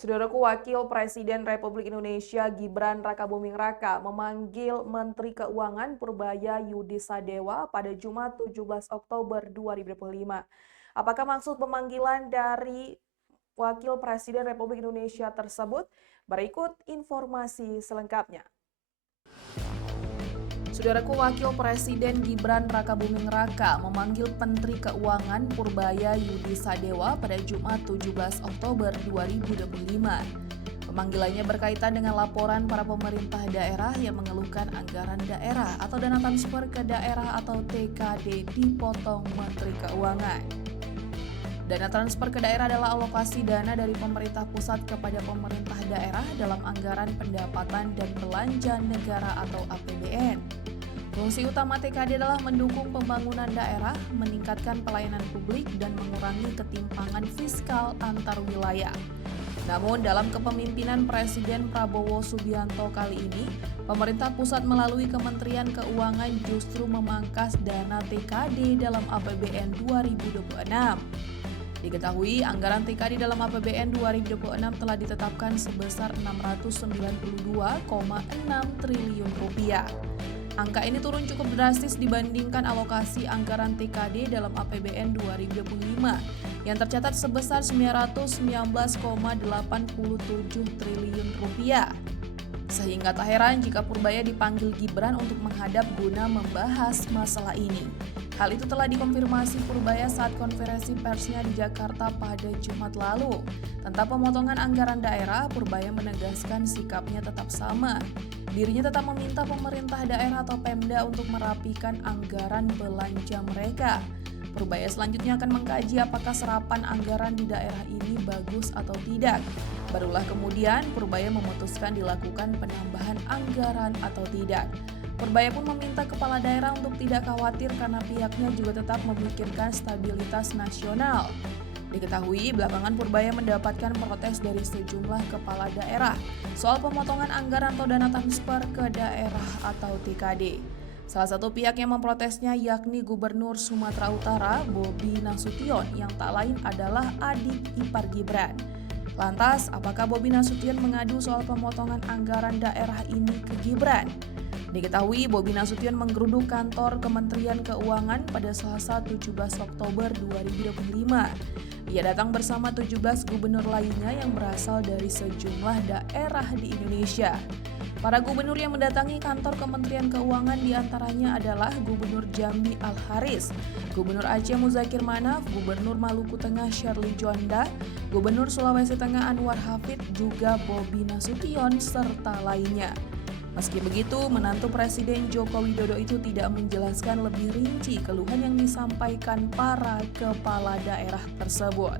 Saudaraku, Wakil Presiden Republik Indonesia Gibran Rakabuming Raka memanggil Menteri Keuangan Purbaya Yudi Sadewa pada Jumat 17 Oktober 2025. Apakah maksud pemanggilan dari Wakil Presiden Republik Indonesia tersebut? Berikut informasi selengkapnya. Saudaraku, Wakil Presiden Gibran Rakabuming Raka memanggil Menteri Keuangan Purbaya Yudi Sadewa pada Jumat 17 Oktober 2025. Pemanggilannya berkaitan dengan laporan para pemerintah daerah yang mengeluhkan anggaran daerah atau dana transfer ke daerah atau TKD dipotong Menteri Keuangan. Dana transfer ke daerah adalah alokasi dana dari pemerintah pusat kepada pemerintah daerah dalam anggaran pendapatan dan belanja negara atau APBN. Fungsi utama TKD adalah mendukung pembangunan daerah, meningkatkan pelayanan publik, dan mengurangi ketimpangan fiskal antar wilayah. Namun, dalam kepemimpinan Presiden Prabowo Subianto kali ini, pemerintah pusat melalui Kementerian Keuangan justru memangkas dana TKD dalam APBN 2026. Diketahui, anggaran TKD dalam APBN 2026 telah ditetapkan sebesar Rp692,6 triliun. Angka ini turun cukup drastis dibandingkan alokasi anggaran TKD dalam APBN 2025 yang tercatat sebesar Rp919,87 triliun. Sehingga tak heran jika Purbaya dipanggil Gibran untuk menghadap guna membahas masalah ini. Hal itu telah dikonfirmasi Purbaya saat konferensi persnya di Jakarta pada Jumat lalu. Tentang pemotongan anggaran daerah, Purbaya menegaskan sikapnya tetap sama. Dirinya tetap meminta pemerintah daerah atau Pemda untuk merapikan anggaran belanja mereka. Purbaya selanjutnya akan mengkaji apakah serapan anggaran di daerah ini bagus atau tidak. Barulah kemudian Purbaya memutuskan dilakukan penambahan anggaran atau tidak. Purbaya pun meminta kepala daerah untuk tidak khawatir karena pihaknya juga tetap memikirkan stabilitas nasional. Diketahui belakangan Purbaya mendapatkan protes dari sejumlah kepala daerah soal pemotongan anggaran atau dana transfer ke daerah atau TKD. Salah satu pihak yang memprotesnya yakni Gubernur Sumatera Utara, Bobi Nasution, yang tak lain adalah adik ipar Gibran. Lantas, apakah Bobi Nasution mengadu soal pemotongan anggaran daerah ini ke Gibran? Diketahui Bobi Nasution menggeruduk kantor Kementerian Keuangan pada Selasa 17 Oktober 2025. Ia datang bersama 17 gubernur lainnya yang berasal dari sejumlah daerah di Indonesia. Para gubernur yang mendatangi kantor Kementerian Keuangan diantaranya adalah Gubernur Jambi Al-Haris, Gubernur Aceh Muzakir Manaf, Gubernur Maluku Tengah Shirley Juanda, Gubernur Sulawesi Tengah Anwar Hafid, juga Bobi Nasution, serta lainnya. Meski begitu, menantu Presiden Joko Widodo itu tidak menjelaskan lebih rinci keluhan yang disampaikan para kepala daerah tersebut.